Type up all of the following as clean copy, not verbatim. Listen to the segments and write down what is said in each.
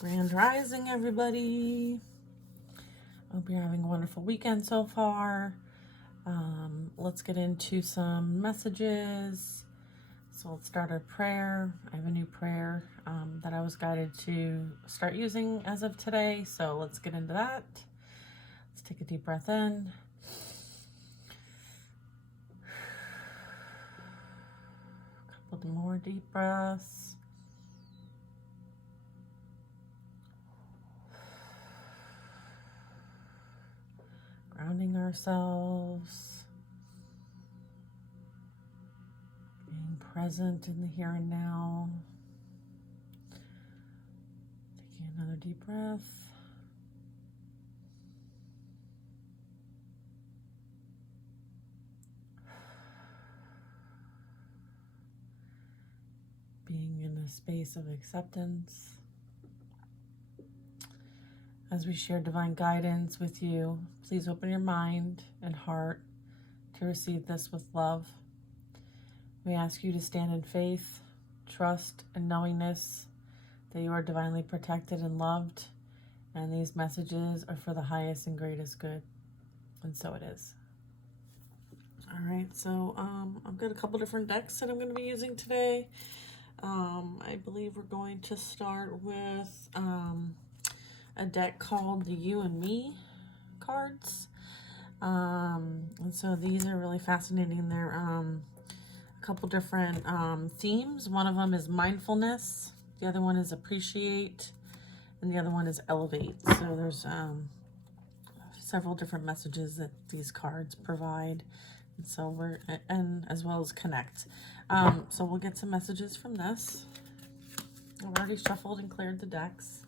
Grand Rising, everybody. Hope you're having a wonderful weekend so far. Let's get into some messages. So let's start our prayer. I have a new prayer that I was guided to start using as of today. So let's get into that. Let's take a deep breath in. A couple more deep breaths. Grounding ourselves, being present in the here and now. Taking another deep breath. Being in a space of acceptance. As we share divine guidance with you, please open your mind and heart to receive this with love. We ask you to stand in faith, trust, and knowingness that you are divinely protected and loved, and these messages are for the highest and greatest good. And so it is. All right, so I've got a couple different decks that I'm going to be using today. I believe we're going to start with a deck called the You and Me cards. And so these are really fascinating. They're a couple different themes. One of them is mindfulness, the other one is appreciate, and the other one is elevate. So there's several different messages that these cards provide. And so and as well as connect. So we'll get some messages from this. I've already shuffled and cleared the decks.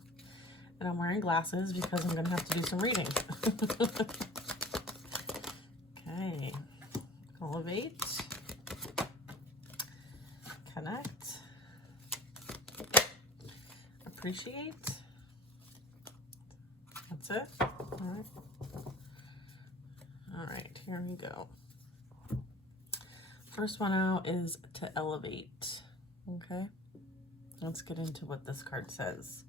And I'm wearing glasses because I'm going to have to do some reading. Okay. Elevate. Connect. Appreciate. That's it. All right. All right, here we go. First one out is to elevate. Okay. Let's get into what this card says.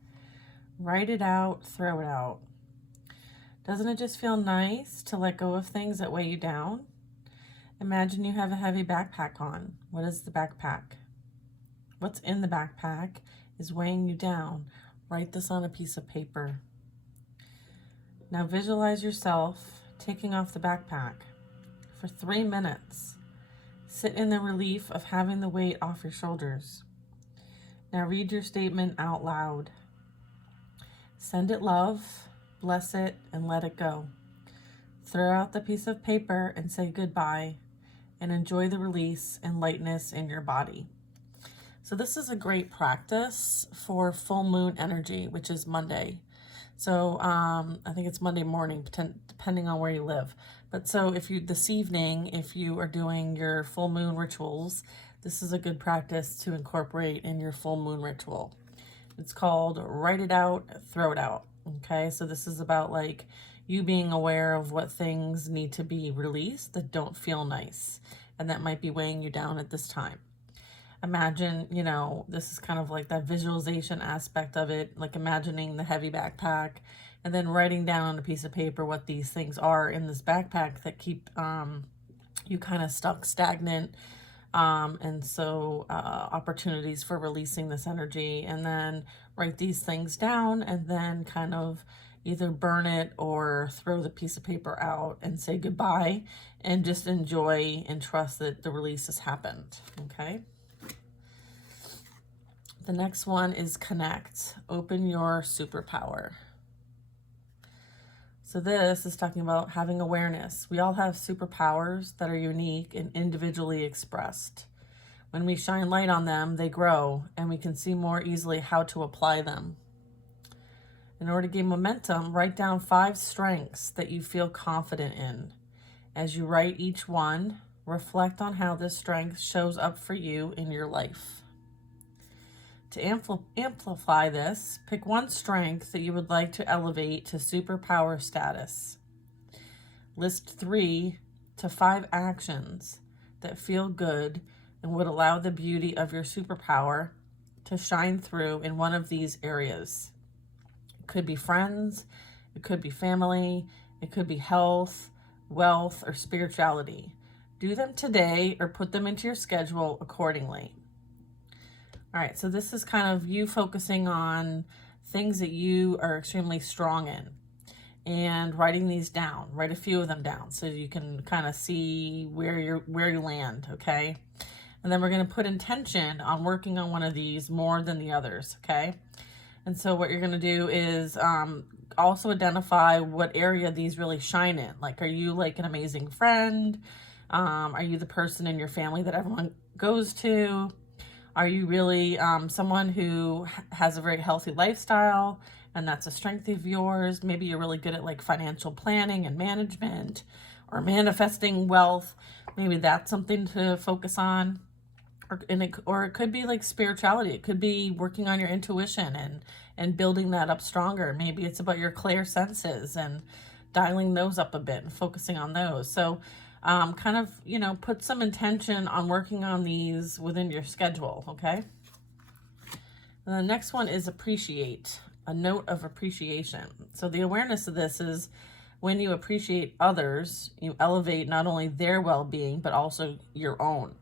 Write it out, throw it out. Doesn't it just feel nice to let go of things that weigh you down? Imagine you have a heavy backpack on. What is the backpack? What's in the backpack is weighing you down. Write this on a piece of paper. Now visualize yourself taking off the backpack for 3 minutes. Sit in the relief of having the weight off your shoulders. Now read your statement out loud. Send it love, bless it, and let it go. Throw out the piece of paper and say goodbye, and enjoy the release and lightness in your body. So this is a great practice for full moon energy, which is Monday. So I think it's Monday morning, depending on where you live. But so this evening, if you are doing your full moon rituals, this is a good practice to incorporate in your full moon ritual. It's called Write It Out, Throw It Out. Okay, so this is about like you being aware of what things need to be released that don't feel nice and that might be weighing you down at this time. Imagine, this is kind of like that visualization aspect of it, like imagining the heavy backpack and then writing down on a piece of paper what these things are in this backpack that keep you kind of stuck, stagnant. And so opportunities for releasing this energy, and then write these things down and then kind of either burn it or throw the piece of paper out and say goodbye and just enjoy and trust that the release has happened. Okay. The next one is connect. Open your superpower. So this is talking about having awareness. We all have superpowers that are unique and individually expressed. When we shine light on them, they grow, and we can see more easily how to apply them. In order to gain momentum, write down 5 strengths that you feel confident in. As you write each one, reflect on how this strength shows up for you in your life. To amplify this, pick one strength that you would like to elevate to superpower status. List 3 to 5 actions that feel good and would allow the beauty of your superpower to shine through in one of these areas. It could be friends, it could be family, it could be health, wealth, or spirituality. Do them today or put them into your schedule accordingly. All right, so this is kind of you focusing on things that you are extremely strong in and writing these down. Write a few of them down so you can kind of see where you land, okay? And then we're going to put intention on working on one of these more than the others, okay? And so what you're going to do is also identify what area these really shine in. Like, are you like an amazing friend? Are you the person in your family that everyone goes to? Are you really someone who has a very healthy lifestyle and that's a strength of yours? Maybe you're really good at like financial planning and management or manifesting wealth. Maybe that's something to focus on. Or it could be like spirituality. It could be working on your intuition and building that up stronger. Maybe it's about your clear senses and dialing those up a bit and focusing on those. So kind of, you know, put some intention on working on these within your schedule, okay? And the next one is appreciate, a note of appreciation. So the awareness of this is when you appreciate others, you elevate not only their well-being, but also your own.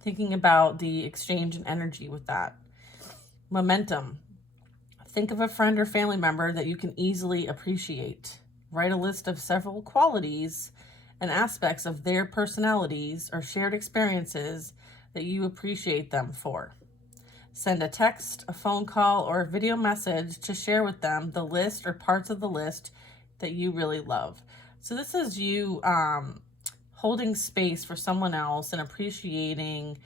Thinking about the exchange and energy with that. Momentum. Think of a friend or family member that you can easily appreciate. Write a list of several qualities and aspects of their personalities or shared experiences that you appreciate them for. Send a text, a phone call, or a video message to share with them the list or parts of the list that you really love. So this is you holding space for someone else and appreciating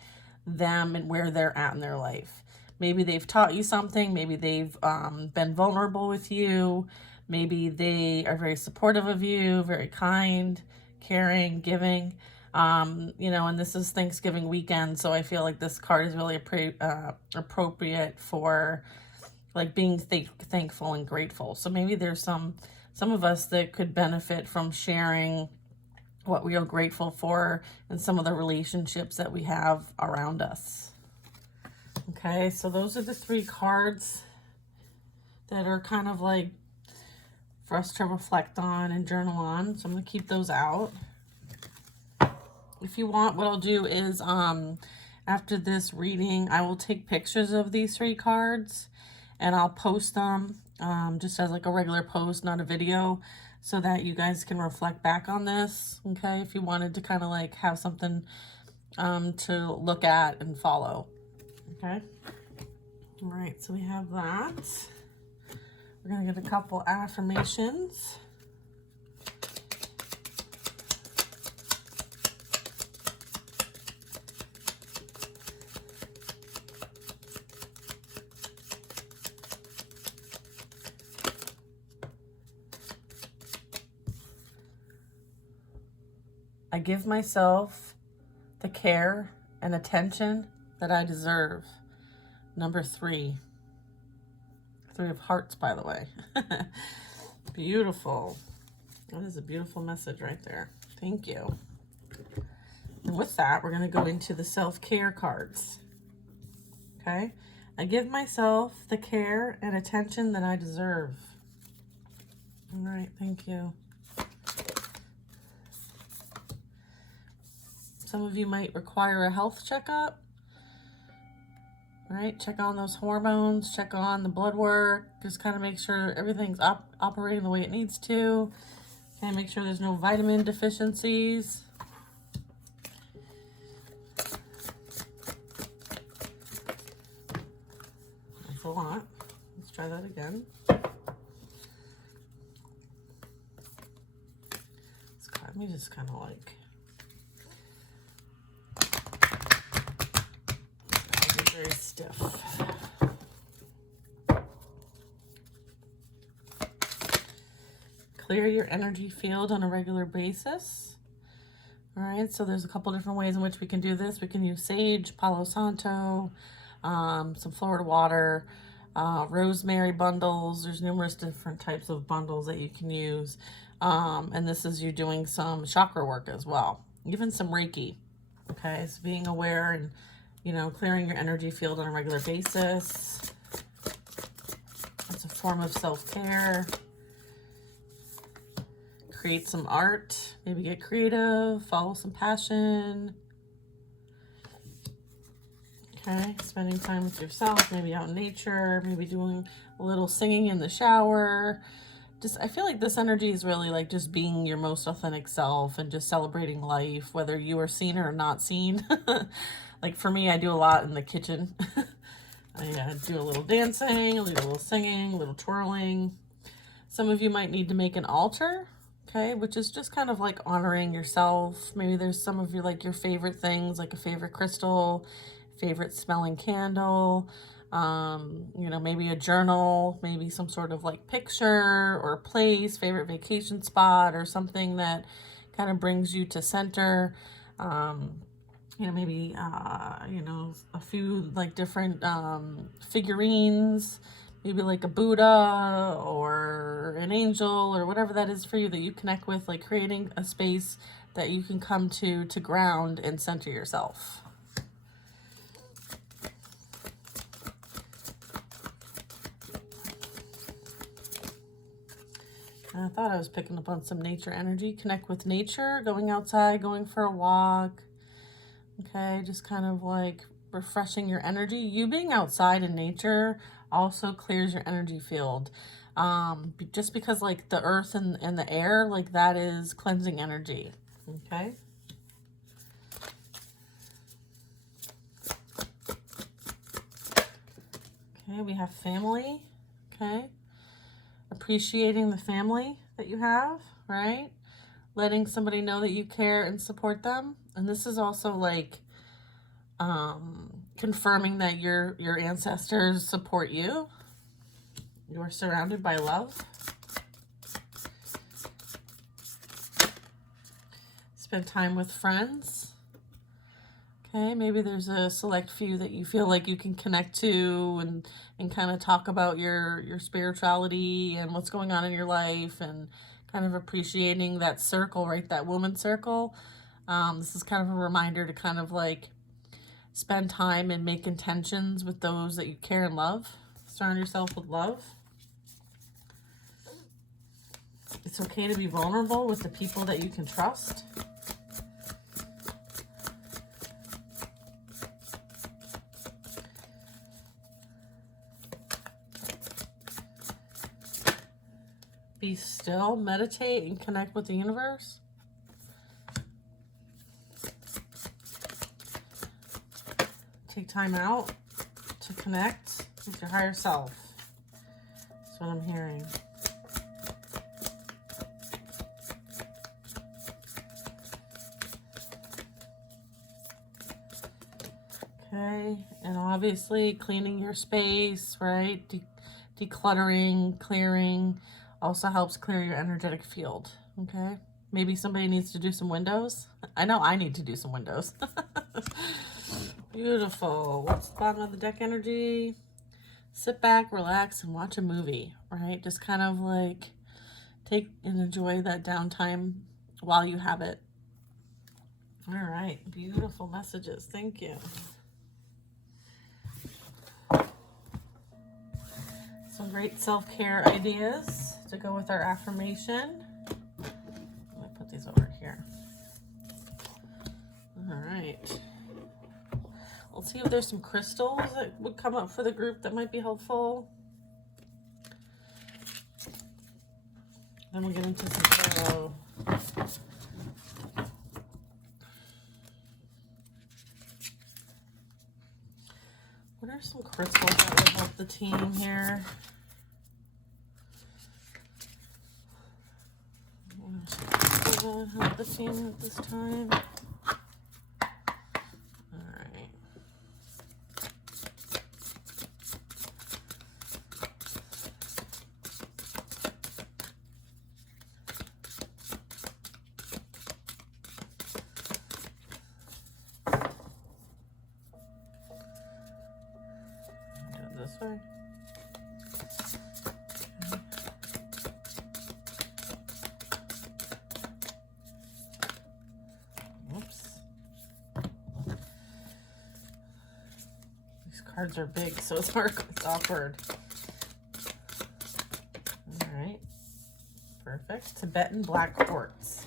them and where they're at in their life. Maybe they've taught you something. Maybe they've been vulnerable with you. Maybe they are very supportive of you, very kind, caring, giving. You know, and this is Thanksgiving weekend, so I feel like this card is really appropriate for like being thankful and grateful. So maybe there's some of us that could benefit from sharing what we are grateful for and some of the relationships that we have around us. Okay, so those are the 3 cards that are kind of like for us to reflect on and journal on. So I'm going to keep those out. If you want, what I'll do is after this reading, I will take pictures of these 3 cards and I'll post them just as like a regular post, not a video, so that you guys can reflect back on this, okay? If you wanted to kind of like have something to look at and follow, okay? All right, so we have that. We're gonna get a couple affirmations. I give myself the care and attention that I deserve. Number 3. 3 of hearts, by the way. Beautiful. That is a beautiful message right there. Thank you. And with that, we're going to go into the self-care cards. Okay? I give myself the care and attention that I deserve. All right, thank you. Some of you might require a health checkup. Right? Check on those hormones, check on the blood work, just kind of make sure everything's operating the way it needs to. Okay, make sure there's no vitamin deficiencies. That's a lot. Let's try that again. Let me just kind of like very stiff. Clear your energy field on a regular basis. All right, so there's a couple different ways in which we can do this. We can use sage, Palo Santo, some Florida water, rosemary bundles. There's numerous different types of bundles that you can use. And this is you doing some chakra work as well, even some Reiki. Okay, so being aware and, you know, clearing your energy field on a regular basis. That's a form of self-care. Create some art, maybe get creative, follow some passion. Okay, spending time with yourself, maybe out in nature, maybe doing a little singing in the shower. Just, I feel like this energy is really like just being your most authentic self and just celebrating life, whether you are seen or not seen. Like for me, I do a lot in the kitchen. I do a little dancing, a little singing, a little twirling. Some of you might need to make an altar, okay, which is just kind of like honoring yourself. Maybe there's some of your like your favorite things, like a favorite crystal, favorite smelling candle, you know, maybe a journal, maybe some sort of like picture or place, favorite vacation spot or something that kind of brings you to center. You know, maybe, you know, a few like different figurines, maybe like a Buddha or an angel or whatever that is for you that you connect with, like creating a space that you can come to ground and center yourself. I thought I was picking up on some nature energy. Connect with nature, going outside, going for a walk. Okay, just kind of like refreshing your energy. You being outside in nature also clears your energy field. Just because like the earth and the air, like that is cleansing energy. Okay. Okay, we have family. Okay. Appreciating the family that you have, right? Letting somebody know that you care and support them. And this is also like confirming that your ancestors support you. You are surrounded by love. Spend time with friends. Okay, maybe there's a select few that you feel like you can connect to and kind of talk about your spirituality and what's going on in your life and kind of appreciating that circle, right? That woman circle. This is kind of a reminder to kind of like spend time and make intentions with those that you care and love. Surround yourself with love. It's okay to be vulnerable with the people that you can trust. Be still, meditate, and connect with the universe. Take time out to connect with your higher self. That's what I'm hearing. Okay, and obviously cleaning your space, right? Decluttering, clearing also helps clear your energetic field, okay? Maybe somebody needs to do some windows. I know I need to do some windows. Beautiful. What's the bottom of the deck energy? Sit back, relax, and watch a movie, right? Just kind of like take and enjoy that downtime while you have it. All right, beautiful messages. Thank you. Some great self-care ideas to go with our affirmation. Let me put these over here. All right. Let's see if there's some crystals that would come up for the group that might be helpful. Then we'll get into some tarot. What are some crystals that would help the team here? What will help the team at this time? This way. Oops. These cards are big, so it's hard. It's awkward. Perfect. Tibetan black quartz.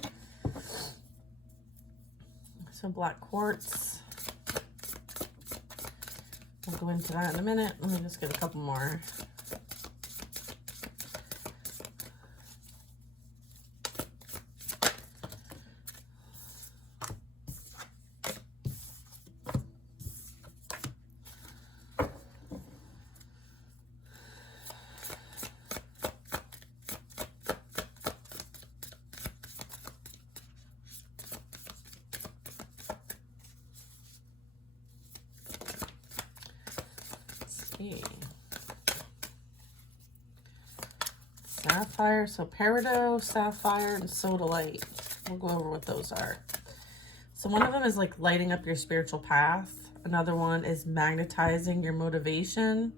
So black quartz. We'll go into that in a minute. Let me just get a couple more. Sapphire, so peridot, sapphire, and sodalite. We'll go over what those are. So one of them is like lighting up your spiritual path. Another one is magnetizing your motivation,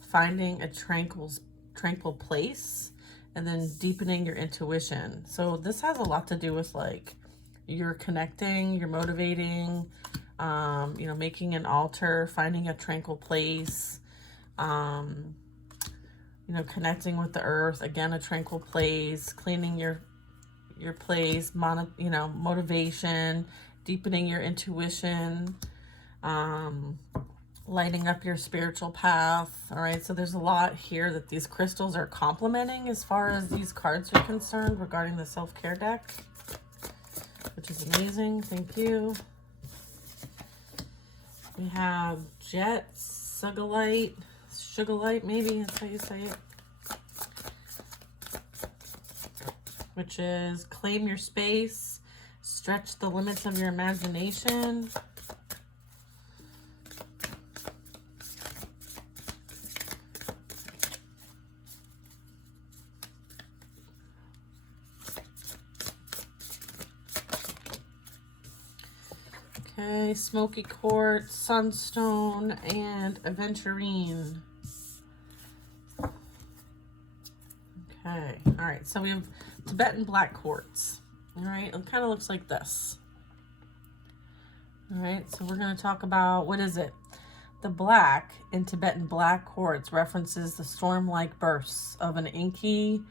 finding a tranquil place, and then deepening your intuition. So this has a lot to do with like you're connecting, you're motivating, you know, making an altar, finding a tranquil place, you know, connecting with the earth, again, a tranquil place, cleaning your place, you know, motivation, deepening your intuition, lighting up your spiritual path. All right, so there's a lot here that these crystals are complementing as far as these cards are concerned regarding the self-care deck, which is amazing. Thank you. We have jet, sugarlight, maybe that's how you say it, which is claim your space, stretch the limits of your imagination. Okay, smoky quartz, sunstone, and aventurine. Okay, all right, so we have Tibetan black quartz. All right, it kind of looks like this. All right, so we're going to talk about, what is it? The black in Tibetan black quartz references the storm-like bursts of an inky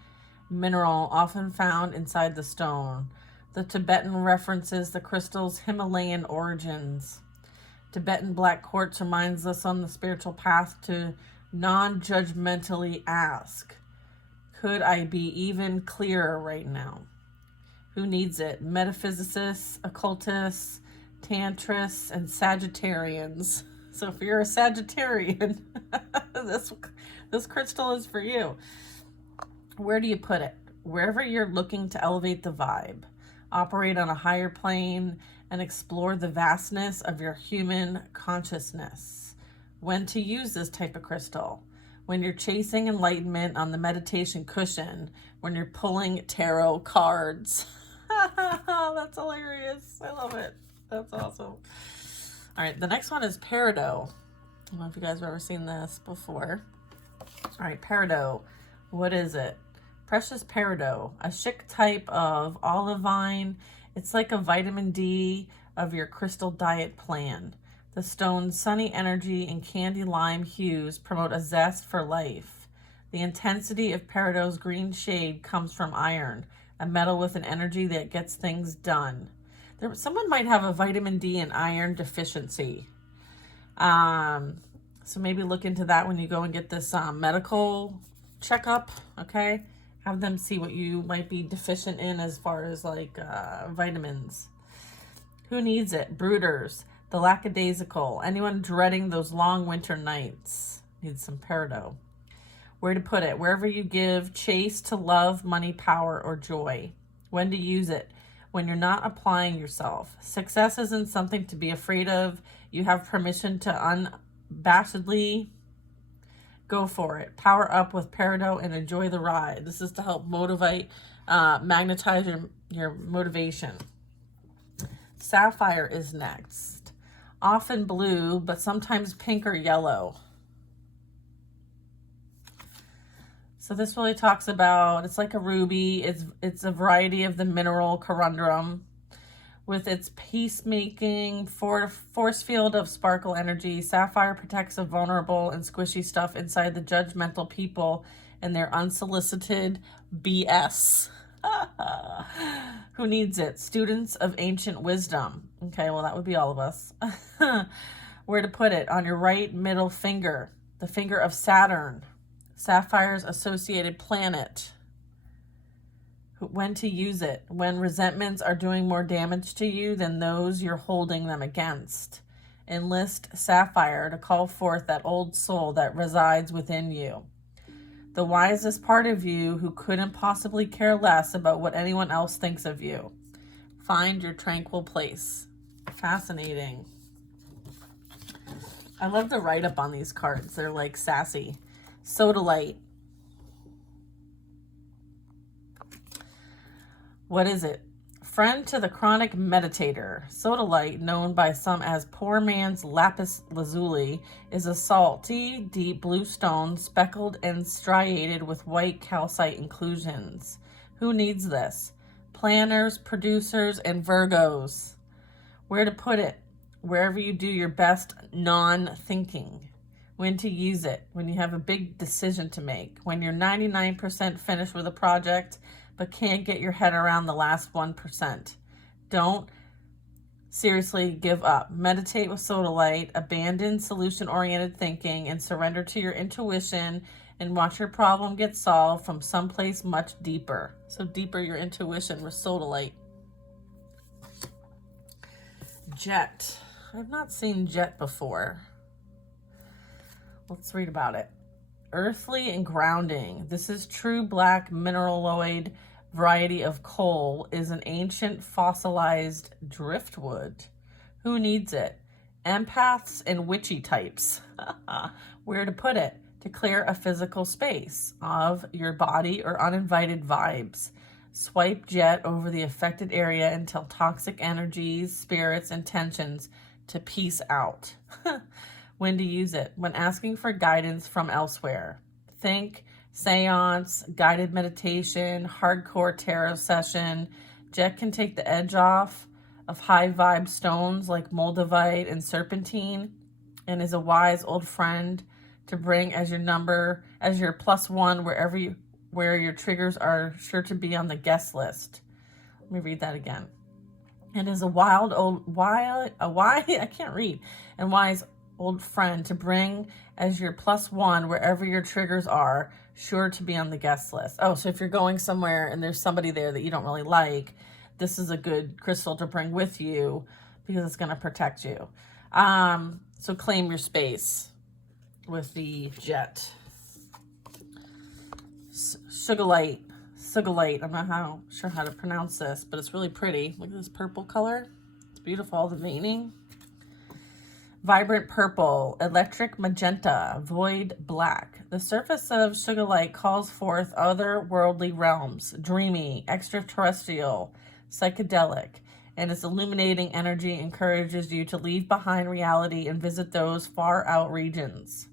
mineral often found inside the stone. The Tibetan references the crystal's Himalayan origins. Tibetan black quartz reminds us on the spiritual path to non-judgmentally ask, could I be even clearer right now? Who needs it? Metaphysicists, occultists, tantrists, and Sagittarians. So if you're a Sagittarian, this crystal is for you. Where do you put it? Wherever you're looking to elevate the vibe, operate on a higher plane, and explore the vastness of your human consciousness. When to use this type of crystal? When you're chasing enlightenment on the meditation cushion, when you're pulling tarot cards. That's hilarious. I love it. That's awesome. All right, the next one is peridot. I don't know if you guys have ever seen this before. All right, peridot. What is it? Precious peridot, a chic type of olivine. It's like a vitamin D of your crystal diet plan. The stone's sunny energy and candy lime hues promote a zest for life. The intensity of peridot's green shade comes from iron, a metal with an energy that gets things done. Someone might have a vitamin D and iron deficiency. So maybe look into that when you go and get this medical checkup, okay? Have them see what you might be deficient in as far as like vitamins. Who needs it? Brooders, the lackadaisical, anyone dreading those long winter nights needs some peridot. Where to put it? Wherever you give chase to love, money, power, or joy. When to use it? When you're not applying yourself. Success isn't something to be afraid of. You have permission to unabashedly go for it. Power up with peridot and enjoy the ride. This is to help motivate, magnetize your motivation. Sapphire is next. Often blue, but sometimes pink or yellow. So this really talks about, it's like a ruby. It's a variety of the mineral corundum with its peacemaking force field of sparkle energy. Sapphire protects the vulnerable and squishy stuff inside the judgmental people and their unsolicited BS. Who needs it? Students of ancient wisdom. Okay, well, that would be all of us. Where to put it? On your right middle finger, the finger of Saturn, Sapphire's associated planet. When to use it? When resentments are doing more damage to you than those you're holding them against. Enlist Sapphire to call forth that old soul that resides within you. The wisest part of you who couldn't possibly care less about what anyone else thinks of you. Find your tranquil place. Fascinating. I love the write-up on these cards. They're like sassy. Sodalite. What is it? Friend to the chronic meditator. Sodalite, known by some as poor man's lapis lazuli, is a salty, deep blue stone speckled and striated with white calcite inclusions. Who needs this? Planners, producers, and Virgos. Where to put it? Wherever you do your best non-thinking. When to use it? When you have a big decision to make. When you're 99% finished with a project but can't get your head around the last 1%. Don't seriously give up. Meditate with Sodalite, abandon solution-oriented thinking, and surrender to your intuition and watch your problem get solved from someplace much deeper. So deeper your intuition with Sodalite. Jet. I've not seen Jet before. Let's read about it. Earthly and grounding. This is true black mineraloid variety of coal, is an ancient fossilized driftwood. Who needs it? Empaths and witchy types. Where to put it? To clear a physical space of your body or uninvited vibes. Swipe Jet over the affected area until toxic energies, spirits, and tensions to peace out. When to use it? When asking for guidance from elsewhere. Think seance, guided meditation, hardcore tarot session. Jet can take the edge off of high vibe stones like moldavite and serpentine, and is a wise old friend to bring as your +1 where your triggers are sure to be on the guest list. Let me read that again. It is a wise old friend to bring as your +1 wherever your triggers are, sure to be on the guest list. Oh, so if you're going somewhere and there's somebody there that you don't really like, this is a good crystal to bring with you because it's going to protect you. So claim your space with the Jet. Sugalite. I'm not sure how to pronounce this, but it's really pretty. Look at this purple color. It's beautiful, the veining. Vibrant purple, electric magenta, void black. The surface of Sugarlight calls forth otherworldly realms, dreamy, extraterrestrial, psychedelic, and its illuminating energy encourages you to leave behind reality and visit those far out regions.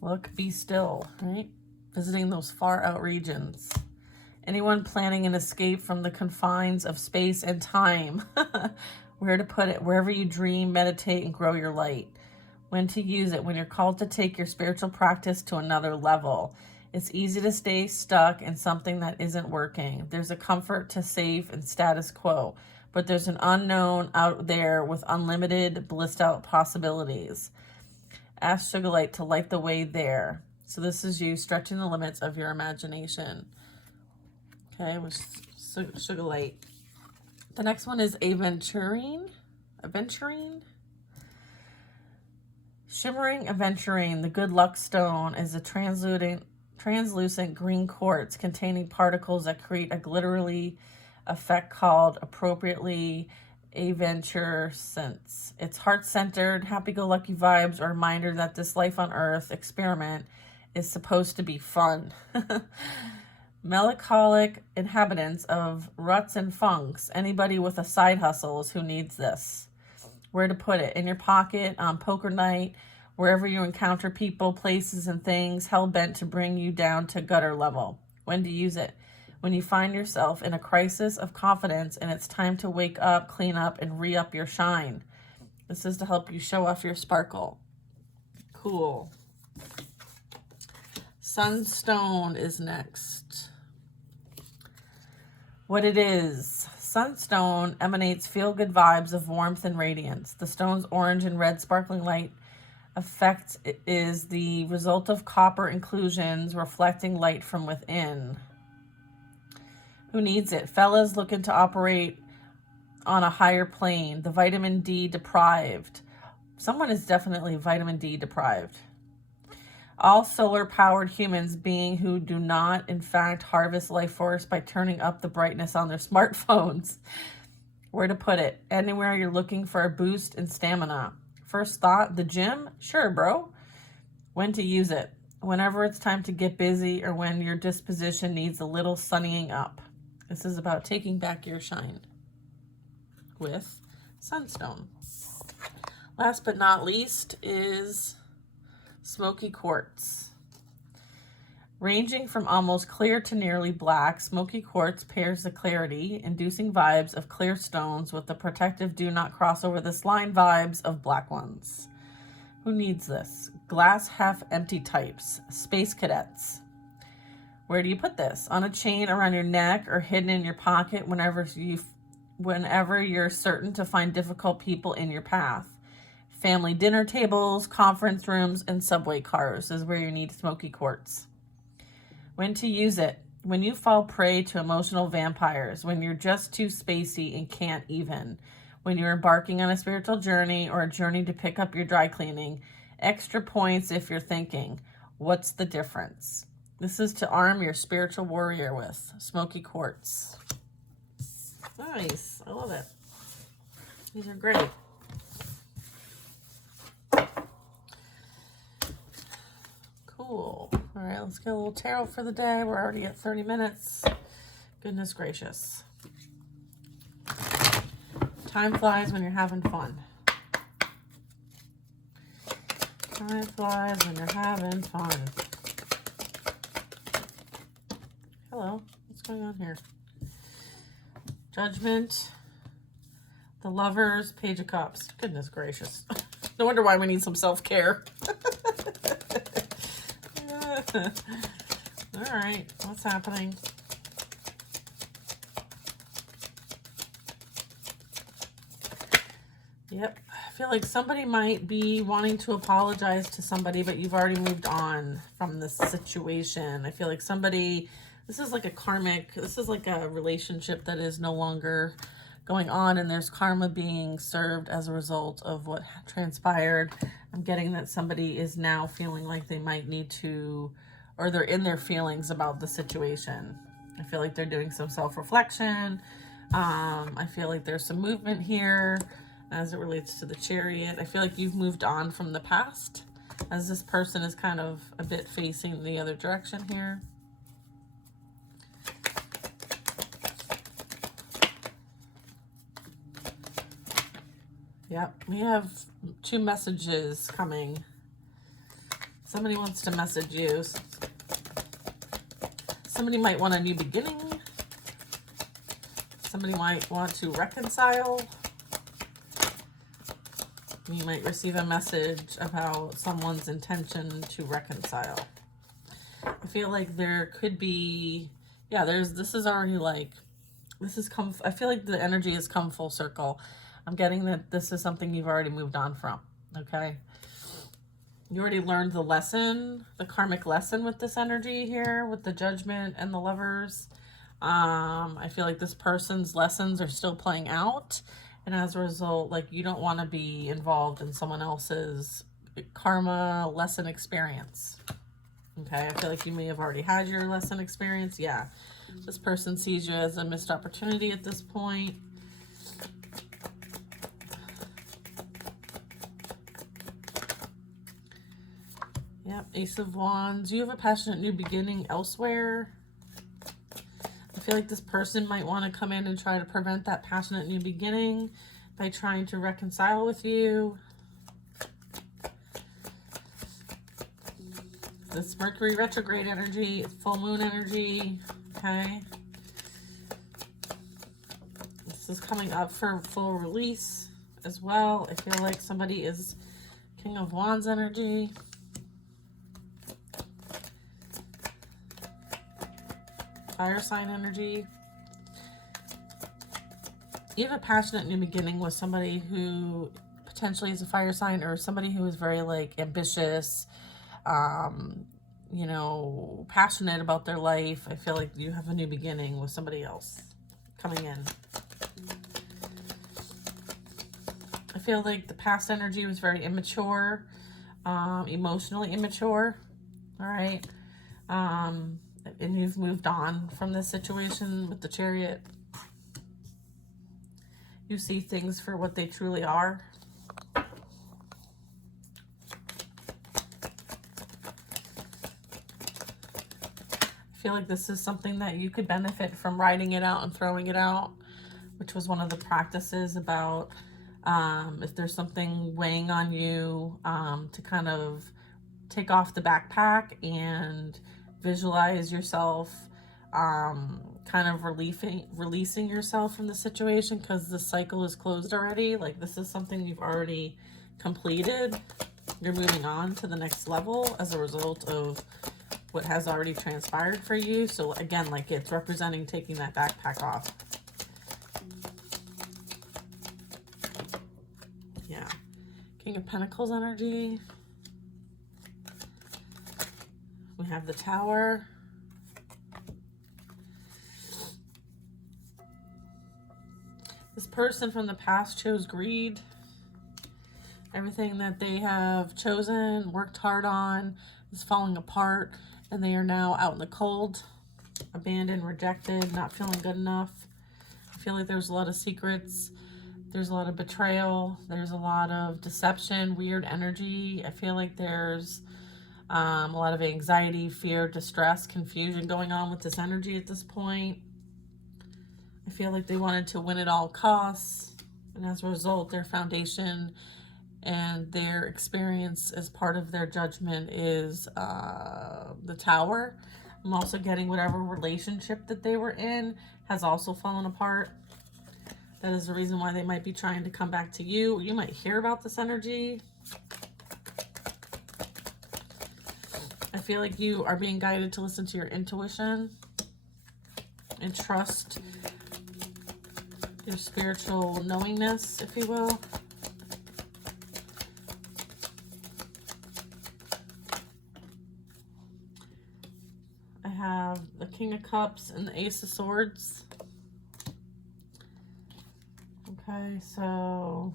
Look, be still, right? Visiting those far out regions. Anyone planning an escape from the confines of space and time. Where to put it? Wherever you dream, meditate, and grow your light. When to use it? When you're called to take your spiritual practice to another level. It's easy to stay stuck in something that isn't working. There's a comfort to safe and status quo, but there's an unknown out there with unlimited, blissed out possibilities. Ask Sugarlight to light the way there. So this is you stretching the limits of your imagination. Okay, with Sugarlight. The next one is Aventurine. Shimmering Aventurine, the good luck stone, is a translucent green quartz containing particles that create a glittery effect called appropriately aventurescence. It's heart-centered, happy-go-lucky vibes, a reminder that this life on Earth experiment is supposed to be fun. Melancholic inhabitants of ruts and funks. Anybody with a side hustle is who needs this. Where to put it? In your pocket, on poker night, wherever you encounter people, places, and things hell-bent to bring you down to gutter level. When to use it? When you find yourself in a crisis of confidence and it's time to wake up, clean up, and re-up your shine. This is to help you show off your sparkle. Cool. Sunstone is next. What it is. Sunstone emanates feel-good vibes of warmth and radiance. The stone's orange and red sparkling light effect is the result of copper inclusions reflecting light from within. Who needs it? Fellas looking to operate on a higher plane. The vitamin D deprived. Someone is definitely vitamin D deprived. All solar-powered humans being who do not, in fact, harvest life force by turning up the brightness on their smartphones. Where to put it? Anywhere you're looking for a boost in stamina. First thought, the gym? Sure, bro. When to use it? Whenever it's time to get busy or when your disposition needs a little sunnying up. This is about taking back your shine with Sunstone. Last but not least is Smoky Quartz. Ranging from almost clear to nearly black, Smoky Quartz pairs the clarity, inducing vibes of clear stones with the protective do not cross over this line vibes of black ones. Who needs this? Glass half empty types. Space cadets. Where do you put this? On a chain around your neck or hidden in your pocket whenever you're certain to find difficult people in your path. Family dinner tables, conference rooms, and subway cars is where you need Smoky Quartz. When to use it? When you fall prey to emotional vampires, when you're just too spacey and can't even, when you're embarking on a spiritual journey or a journey to pick up your dry cleaning. Extra points if you're thinking, what's the difference? This is to arm your spiritual warrior with Smoky Quartz. Nice. I love it. These are great. Cool. All right, let's get a little tarot for the day. We're already at 30 minutes. Goodness gracious. Time flies when you're having fun. Time flies when you're having fun. Hello. What's going on here? Judgment. The Lovers. Page of Cups. Goodness gracious. No wonder why we need some self-care. All right, what's happening? Yep, I feel like somebody might be wanting to apologize to somebody, but you've already moved on from this situation. I feel like this is like a relationship that is no longer going on, and there's karma being served as a result of what transpired. I'm getting that somebody is now feeling like they might need to, or they're in their feelings about the situation. I feel like they're doing some self-reflection. I feel like there's some movement here as it relates to the Chariot. I feel like you've moved on from the past as this person is kind of a bit facing the other direction here. Yep, we have 2 messages coming. Somebody wants to message you. Somebody might want a new beginning. Somebody might want to reconcile. You might receive a message about someone's intention to reconcile. I feel like there could be, I feel like the energy has come full circle. I'm getting that this is something you've already moved on from, okay? You already learned the lesson, the karmic lesson with this energy here, with the Judgment and the Lovers. I feel like this person's lessons are still playing out. And as a result, like, you don't want to be involved in someone else's karma lesson experience. Okay, I feel like you may have already had your lesson experience. Yeah, this person sees you as a missed opportunity at this point. Yep, Ace of Wands. You have a passionate new beginning elsewhere. I feel like this person might want to come in and try to prevent that passionate new beginning by trying to reconcile with you. This Mercury retrograde energy, full moon energy, okay? This is coming up for full release as well. I feel like somebody is King of Wands energy. Fire sign energy. You have a passionate new beginning with somebody who potentially is a fire sign, or somebody who is very like ambitious, you know, passionate about their life. I feel like you have a new beginning with somebody else coming in. I feel like the past energy was very immature, emotionally immature. All right. And you've moved on from this situation with the Chariot. You see things for what they truly are. I feel like this is something that you could benefit from writing it out and throwing it out, which was one of the practices about if there's something weighing on you, to kind of take off the backpack and visualize yourself kind of releasing yourself from the situation, because the cycle is closed already. Like, this is something you've already completed. You're moving on to the next level as a result of what has already transpired for you. So again, like, it's representing taking that backpack off. Yeah. King of Pentacles energy. We have the Tower. This person from the past chose greed. Everything that they have chosen, worked hard on, is falling apart, and they are now out in the cold, abandoned, rejected, not feeling good enough. I feel like there's a lot of secrets. There's a lot of betrayal. There's a lot of deception, weird energy. I feel like there's a lot of anxiety, fear, distress, confusion going on with this energy at this point. I feel like they wanted to win at all costs, and as a result, their foundation and their experience as part of their judgment is the Tower. I'm also getting whatever relationship that they were in has also fallen apart. That is the reason why they might be trying to come back to you. You might hear about this energy. I feel like you are being guided to listen to your intuition and trust your spiritual knowingness, if you will. I have the King of Cups and the Ace of Swords. Okay, so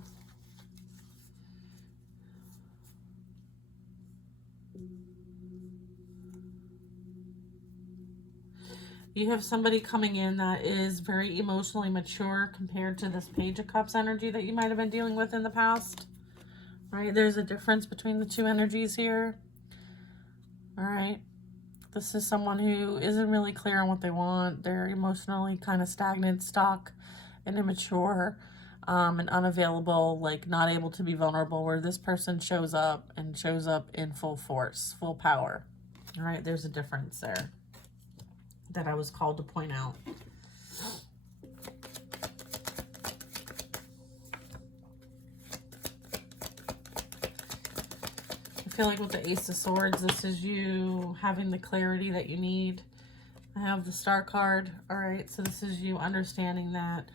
you have somebody coming in that is very emotionally mature compared to this Page of Cups energy that you might have been dealing with in the past. All right, there's a difference between the two energies here. All right, this is someone who isn't really clear on what they want. They're emotionally kind of stagnant, stuck, and immature, and unavailable, like not able to be vulnerable, where this person shows up in full force, full power. All right, there's a difference there that I was called to point out. I feel like with the Ace of Swords, this is you having the clarity that you need. I have the Star card. All right, so this is you understanding that,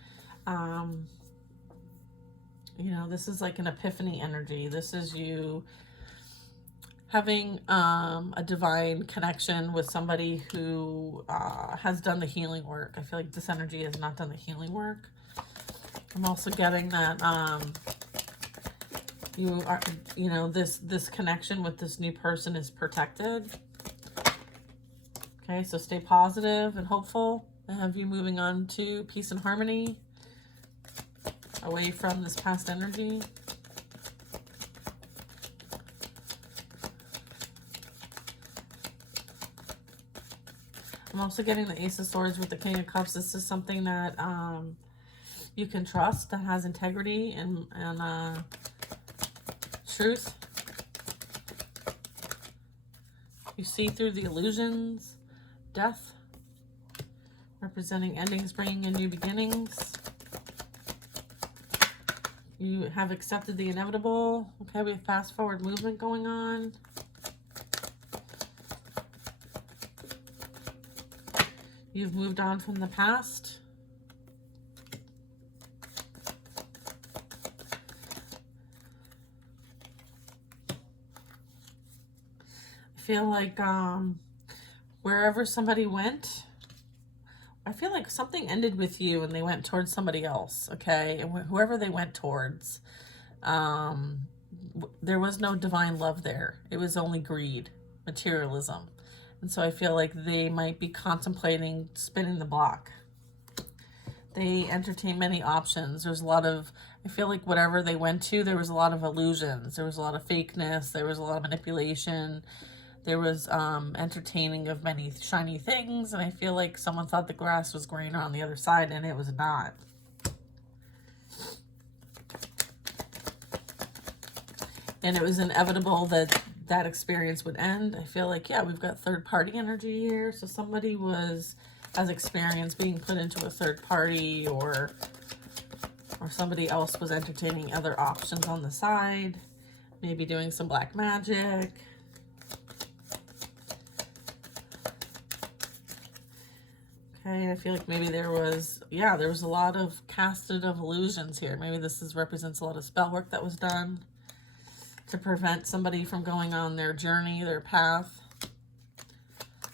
you know, this is like an epiphany energy. This is you having a divine connection with somebody who has done the healing work. I feel like this energy has not done the healing work. I'm also getting that you are, you know, this connection with this new person is protected. Okay, so stay positive and hopeful. I have you moving on to peace and harmony, away from this past energy. I'm also getting the Ace of Swords with the King of Cups. This is something that you can trust, that has integrity and truth. You see through the illusions. Death, representing endings, bringing in new beginnings. You have accepted the inevitable. Okay, we have fast forward movement going on. You've moved on from the past. feel like wherever somebody went, I feel like something ended with you and they went towards somebody else, okay? And whoever they went towards, there was no divine love there. It was only greed, materialism. And so I feel like they might be contemplating spinning the block. They entertain many options. There's a lot of, I feel like whatever they went to, there was a lot of illusions. There was a lot of fakeness. There was a lot of manipulation. There was entertaining of many shiny things. And I feel like someone thought the grass was greener on the other side and it was not. And it was inevitable that that experience would end. I feel like, yeah, we've got third party energy here. So somebody has experience being put into a third party, or somebody else was entertaining other options on the side, maybe doing some black magic. Okay, I feel like maybe there was a lot of casted of illusions here. Maybe this represents a lot of spell work that was done to prevent somebody from going on their journey, their path.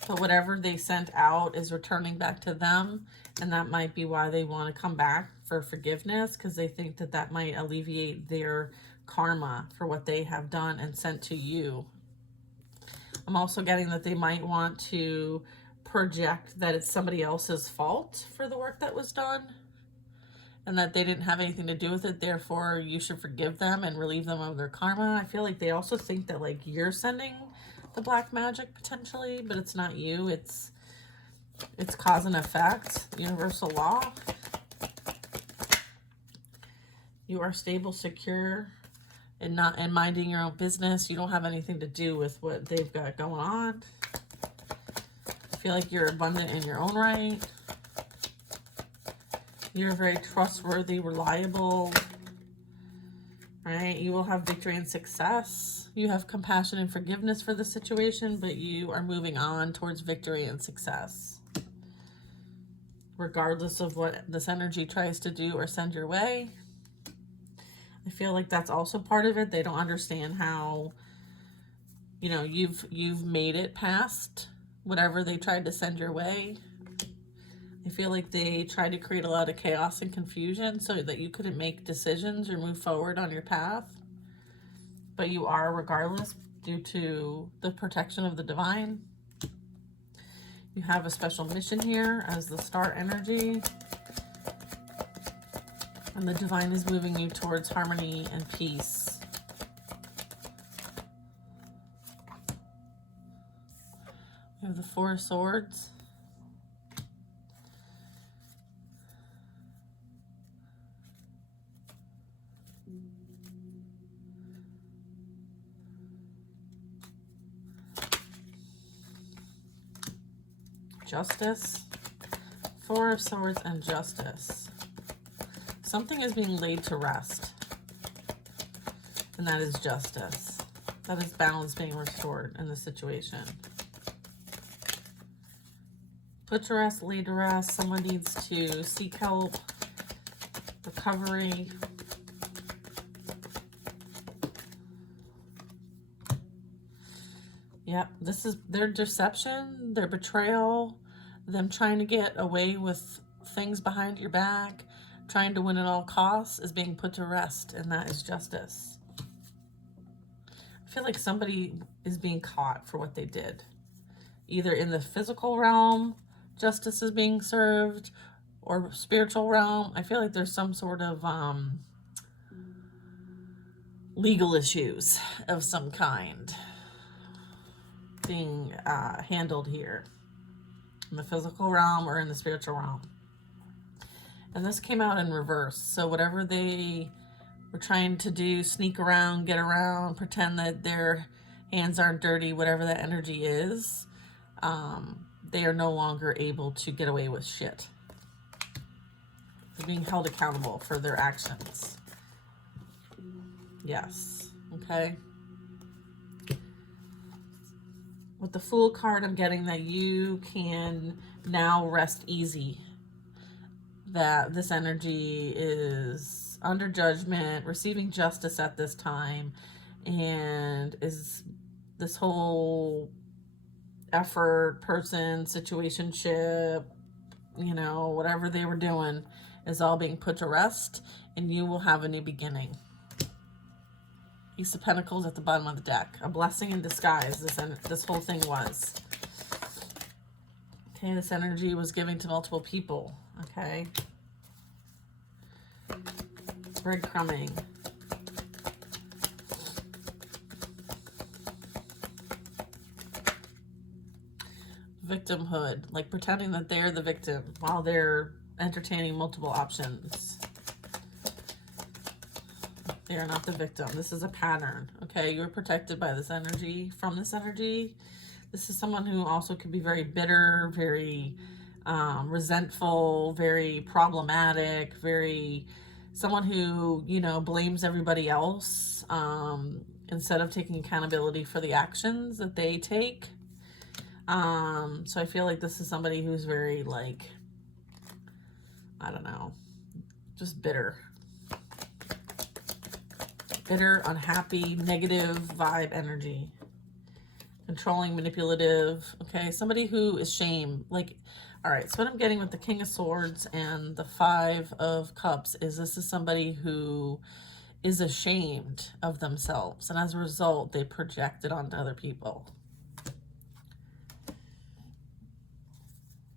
But whatever they sent out is returning back to them, and that might be why they want to come back for forgiveness, because they think that that might alleviate their karma for what they have done and sent to you. I'm also getting that they might want to project that it's somebody else's fault for the work that was done, and that they didn't have anything to do with it, therefore you should forgive them and relieve them of their karma. I feel like they also think that like you're sending the black magic potentially, but it's not you. It's cause and effect, universal law. You are stable, secure, and minding your own business. You don't have anything to do with what they've got going on. I feel like you're abundant in your own right. You're very trustworthy, reliable, right? You will have victory and success. You have compassion and forgiveness for the situation, but you are moving on towards victory and success. Regardless of what this energy tries to do or send your way. I feel like that's also part of it. They don't understand how, you've made it past whatever they tried to send your way. I feel like they tried to create a lot of chaos and confusion so that you couldn't make decisions or move forward on your path. But you are regardless due to the protection of the divine. You have a special mission here as the star energy. And the divine is moving you towards harmony and peace. We have the Four of Swords. Justice. Four of Swords and Justice. Something is being laid to rest. And that is justice. That is balance being restored in the situation. Put to rest, laid to rest. Someone needs to seek help. Recovery. Yep, this is their deception, their betrayal, them trying to get away with things behind your back, trying to win at all costs is being put to rest, and that is justice. I feel like somebody is being caught for what they did. Either in the physical realm, justice is being served, or spiritual realm. I feel like there's some sort of legal issues of some kind being handled here in the physical realm or in the spiritual realm. And this came out in reverse. So whatever they were trying to do, sneak around, get around, pretend that their hands aren't dirty, whatever that energy is, they are no longer able to get away with shit. They're being held accountable for their actions. Yes. Okay. With the Fool card, I'm getting that you can now rest easy. That this energy is under judgment, receiving justice at this time, and is this whole effort, person, situationship, you know, whatever they were doing is all being put to rest, and you will have a new beginning. Ace of Pentacles at the bottom of the deck. A blessing in disguise, this whole thing was. Okay, this energy was giving to multiple people. Okay. Breadcrumbing. Victimhood, like pretending that they're the victim while they're entertaining multiple options. They are not the victim. This is a pattern. Okay, you're protected by this energy, from this energy. This is someone who also could be very bitter, very resentful, very problematic, very someone who, you know, blames everybody else instead of taking accountability for the actions that they take. So I feel like this is somebody who's very, like, I don't know, just bitter. Bitter, unhappy, negative vibe energy. Controlling, manipulative. Okay, somebody who is shame. Like, all right, so what I'm getting with the King of Swords and the Five of Cups is this is somebody who is ashamed of themselves. And as a result, they project it onto other people.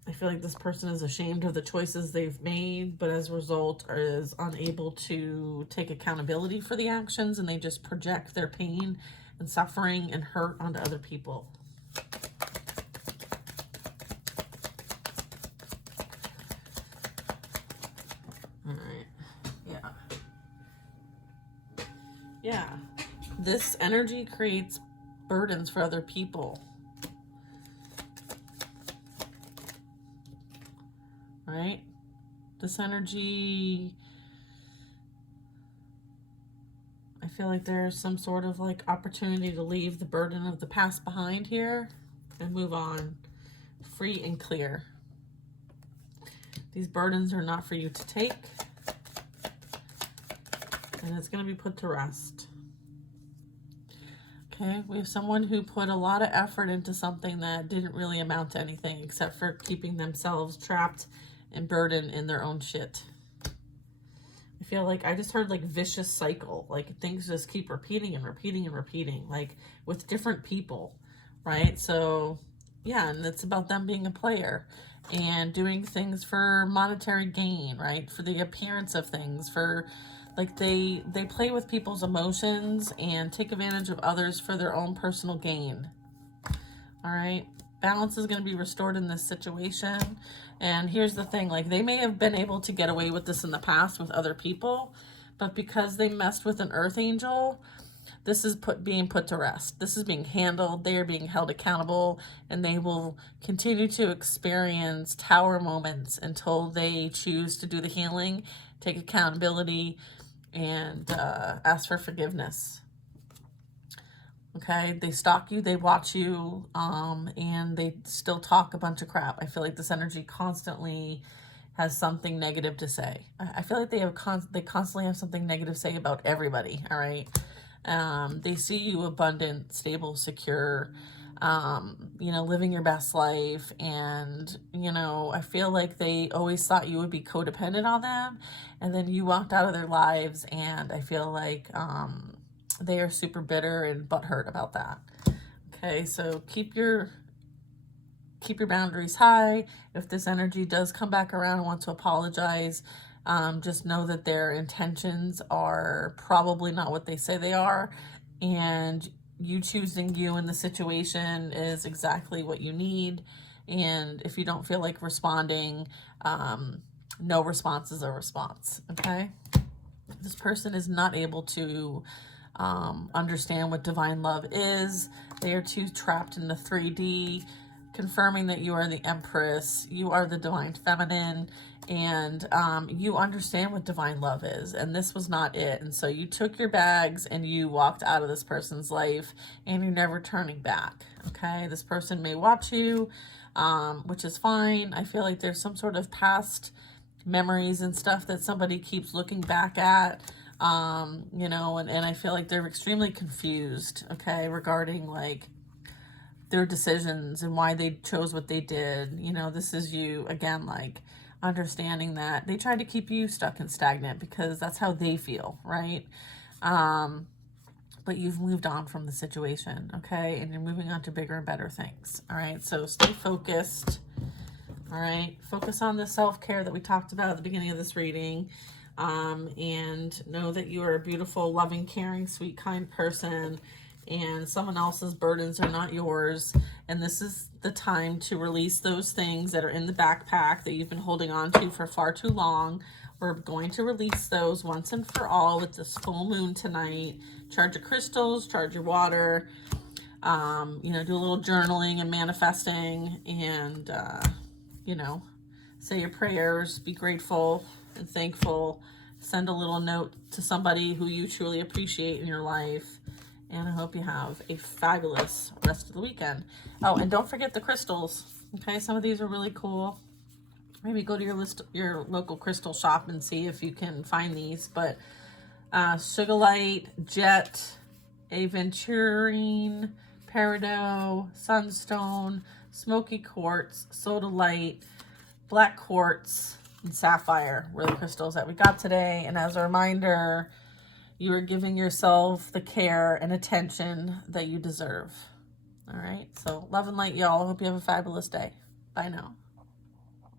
I feel like this person is ashamed of the choices they've made, but as a result is unable to take accountability for the actions, and they just project their pain and suffering and hurt onto other people. All right. Yeah. Yeah. This energy creates burdens for other people. Right? This energy, I feel like there's some sort of like opportunity to leave the burden of the past behind here and move on free and clear. These burdens are not for you to take, and it's going to be put to rest. Okay, we have someone who put a lot of effort into something that didn't really amount to anything except for keeping themselves trapped and burdened in their own shit. I feel like I just heard like vicious cycle, like things just keep repeating and repeating and repeating, like with different people, right? So yeah, and it's about them being a player and doing things for monetary gain, right? For the appearance of things, for like they play with people's emotions and take advantage of others for their own personal gain. All right, balance is going to be restored in this situation. And here's the thing, like they may have been able to get away with this in the past with other people, but because they messed with an earth angel, this is being put to rest. This is being handled. They are being held accountable, and they will continue to experience tower moments until they choose to do the healing, take accountability, and ask for forgiveness. Okay, they stalk you, they watch you, and they still talk a bunch of crap. I feel like this energy constantly has something negative to say. I feel like they constantly have something negative to say about everybody, all right? They see you abundant, stable, secure, you know, living your best life. And, you know, I feel like they always thought you would be codependent on them. And then you walked out of their lives, and I feel like they are super bitter and butthurt about that. Okay, so keep your boundaries high. If this energy does come back around and want to apologize, just know that their intentions are probably not what they say they are, and you choosing you in the situation is exactly what you need. And if you don't feel like responding, no response is a response. Okay, this person is not able to understand what divine love is. They are too trapped in the 3D, confirming that you are the Empress, you are the divine feminine, and you understand what divine love is, and this was not it. And so you took your bags and you walked out of this person's life, and you're never turning back. Okay, this person may watch you, which is fine. I feel like there's some sort of past memories and stuff that somebody keeps looking back at, you know, and I feel like they're extremely confused, okay, regarding like their decisions and why they chose what they did. You know, this is you, again, like understanding that they tried to keep you stuck and stagnant because that's how they feel, right? But you've moved on from the situation, okay? And you're moving on to bigger and better things, all right? So stay focused, all right? Focus on the self-care that we talked about at the beginning of this reading, and know that you are a beautiful, loving, caring, sweet, kind person, and someone else's burdens are not yours. And this is the time to release those things that are in the backpack that you've been holding on to for far too long. We're going to release those once and for all with this full moon tonight. Charge your crystals, charge your water, you know, do a little journaling and manifesting, and, you know, say your prayers, be grateful and thankful. Send a little note to somebody who you truly appreciate in your life. And I hope you have a fabulous rest of the weekend. Oh, and don't forget the crystals. Okay, some of these are really cool. Maybe go to your local crystal shop and see if you can find these. But Sugarlight, Jet, Aventurine, Peridot, Sunstone, Smoky Quartz, Sodalite, Black Quartz, and Sapphire were the crystals that we got today. And as a reminder, you are giving yourself the care and attention that you deserve. All right. So love and light, y'all. I hope you have a fabulous day. Bye now.